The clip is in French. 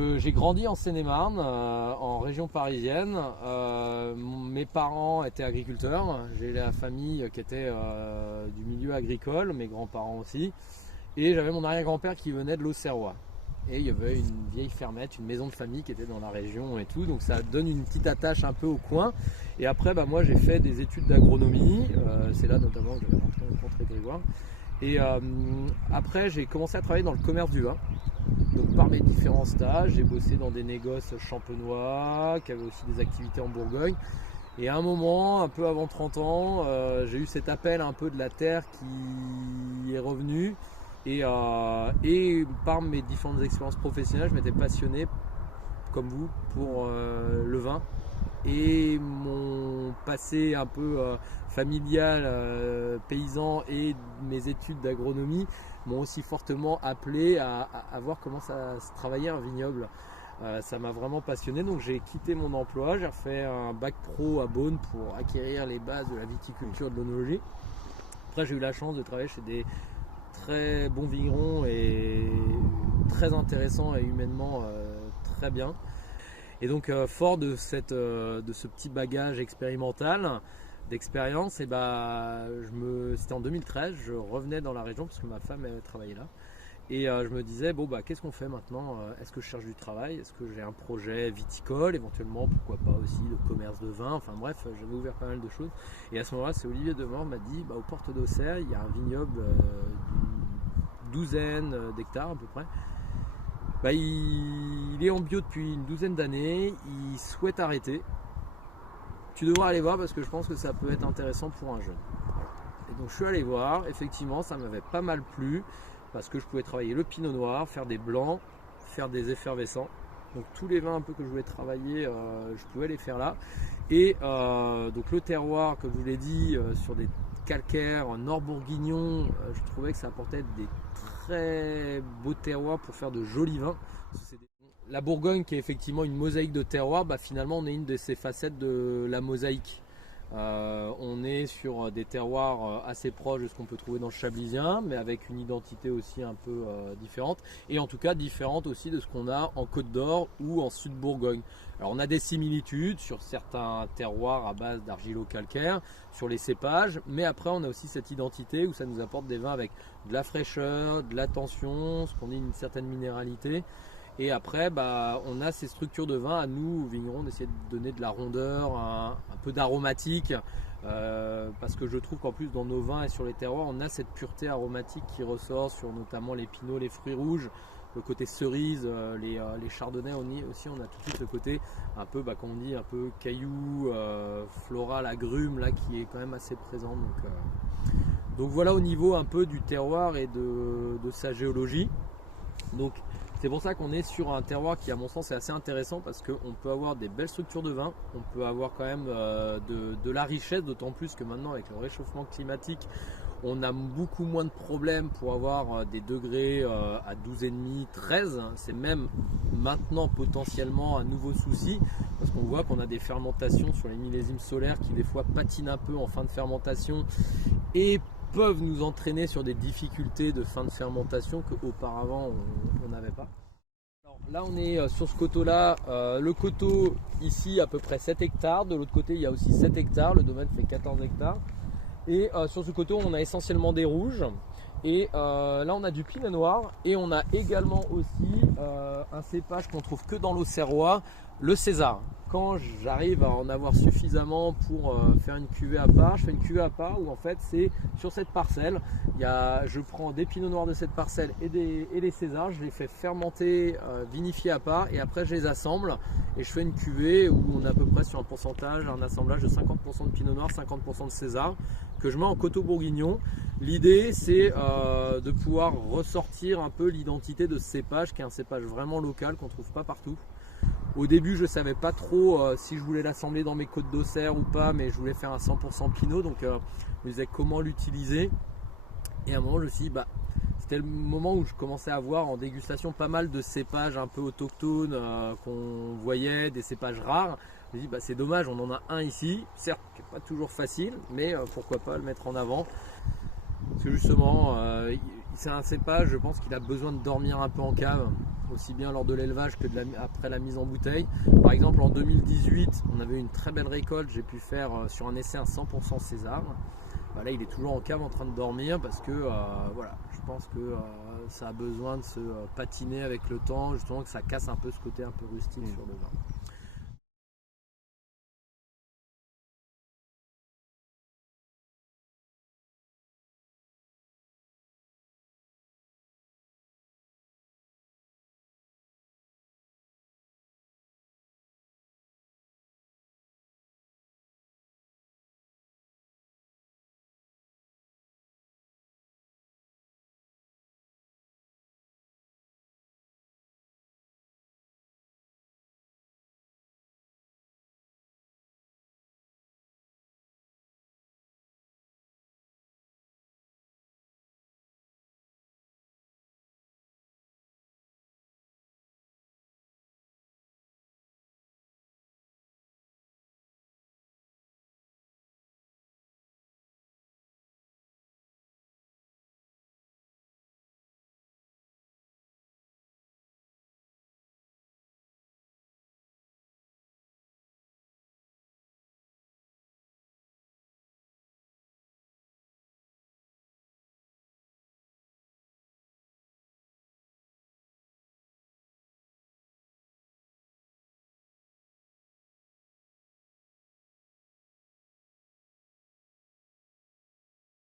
J'ai grandi en Seine-et-Marne, en région parisienne. Mes parents étaient agriculteurs. J'ai la famille qui était du milieu agricole, mes grands-parents aussi. Et j'avais mon arrière-grand-père qui venait de l'Auxerrois. Et il y avait une vieille fermette, une maison de famille qui était dans la région et tout. Donc ça donne une petite attache un peu au coin. Et après, moi j'ai fait des études d'agronomie. C'est là notamment que j'avais rencontré Grégoire. Et après, j'ai commencé à travailler dans le commerce du vin. Donc par mes différents stages, j'ai bossé dans des négoces champenois, qui avaient aussi des activités en Bourgogne. Et à un moment, un peu avant 30 ans, j'ai eu cet appel un peu de la terre qui est revenu. Et par mes différentes expériences professionnelles, je m'étais passionné, comme vous, pour le vin. Et mon passé un peu familial, paysan et mes études d'agronomie m'ont aussi fortement appelé à voir comment ça se travaillait un vignoble. Ça m'a vraiment passionné, donc j'ai quitté mon emploi, j'ai refait un bac pro à Beaune pour acquérir les bases de la viticulture et de l'œnologie. Après, j'ai eu la chance de travailler chez des très bons vignerons et très intéressants et humainement très bien. Et donc fort de ce petit bagage expérimental, d'expérience, c'était en 2013, je revenais dans la région parce que ma femme elle travaillait là. Et je me disais, qu'est-ce qu'on fait maintenant? Est-ce que je cherche du travail? Est-ce que j'ai un projet viticole, éventuellement, pourquoi pas aussi le commerce de vin? Enfin bref, j'avais ouvert pas mal de choses. Et à ce moment-là, c'est Olivier Demort m'a dit, aux portes d'Auxerre, il y a un vignoble d'une douzaine d'hectares à peu près. Il est en bio depuis une douzaine d'années, il souhaite arrêter. Tu devras aller voir parce que je pense que ça peut être intéressant pour un jeune. Et donc je suis allé voir, effectivement ça m'avait pas mal plu parce que je pouvais travailler le pinot noir, faire des blancs, faire des effervescents. Donc tous les vins un peu que je voulais travailler, je pouvais les faire là. Et donc le terroir, comme je vous l'ai dit, sur des calcaires nord bourguignon, je trouvais que ça apportait des très beaux terroirs pour faire de jolis vins. La Bourgogne, qui est effectivement une mosaïque de terroirs, finalement on est une de ces facettes de la mosaïque. On est sur des terroirs assez proches de ce qu'on peut trouver dans le Chablisien, mais avec une identité aussi un peu différente, et en tout cas différente aussi de ce qu'on a en Côte d'Or ou en Sud-Bourgogne. Alors on a des similitudes sur certains terroirs à base d'argilo-calcaire, sur les cépages, mais après on a aussi cette identité où ça nous apporte des vins avec de la fraîcheur, de la tension, ce qu'on dit une certaine minéralité. Et après, on a ces structures de vin à nous, vignerons, d'essayer de donner de la rondeur, un peu d'aromatique, parce que je trouve qu'en plus dans nos vins et sur les terroirs, on a cette pureté aromatique qui ressort sur notamment les pinots, les fruits rouges, le côté cerise, les chardonnays aussi, on a tout de suite le côté un peu, comme on dit, un peu caillou, floral, agrumes, là, qui est quand même assez présent. Donc voilà au niveau un peu du terroir et de sa géologie. Donc c'est pour ça qu'on est sur un terroir qui à mon sens est assez intéressant parce qu'on peut avoir des belles structures de vin, on peut avoir quand même de la richesse, d'autant plus que maintenant avec le réchauffement climatique on a beaucoup moins de problèmes pour avoir des degrés à 12,5, 13, c'est même maintenant potentiellement un nouveau souci parce qu'on voit qu'on a des fermentations sur les millésimes solaires qui des fois patinent un peu en fin de fermentation et peuvent nous entraîner sur des difficultés de fin de fermentation qu'auparavant on n'avait pas. Alors là on est sur ce coteau là, le coteau ici à peu près 7 hectares, de l'autre côté il y a aussi 7 hectares, le domaine fait 14 hectares. Et sur ce coteau on a essentiellement des rouges. Et là on a du pinot noir et on a également aussi un cépage qu'on trouve que dans l'Auxerrois, le César. Quand j'arrive à en avoir suffisamment pour faire une cuvée à part, je fais une cuvée à part où en fait c'est sur cette parcelle, je prends des pinots noirs de cette parcelle et les Césars, je les fais fermenter, vinifier à part et après je les assemble et je fais une cuvée où on est à peu près sur un pourcentage, un assemblage de 50% de pinot noir, 50% de César que je mets en coteau bourguignon. L'idée c'est de pouvoir ressortir un peu l'identité de ce cépage qui est un cépage vraiment local qu'on ne trouve pas partout. Au début je ne savais pas trop si je voulais l'assembler dans mes côtes d'Auxerre ou pas, mais je voulais faire un 100% pinot, donc je me disais comment l'utiliser. Et à un moment je me suis dit c'était le moment où je commençais à voir en dégustation pas mal de cépages un peu autochtones qu'on voyait, des cépages rares. Je me suis dit c'est dommage, on en a un ici, certes qui n'est pas toujours facile, mais pourquoi pas le mettre en avant. Parce que justement c'est un cépage, je pense qu'il a besoin de dormir un peu en cave, aussi bien lors de l'élevage que après la mise en bouteille. Par exemple, en 2018, on avait une très belle récolte. J'ai pu faire sur un essai un 100% César. Là, il est toujours en cave en train de dormir parce que voilà, je pense que ça a besoin de se patiner avec le temps, justement que ça casse un peu ce côté un peu rustique sur le vin.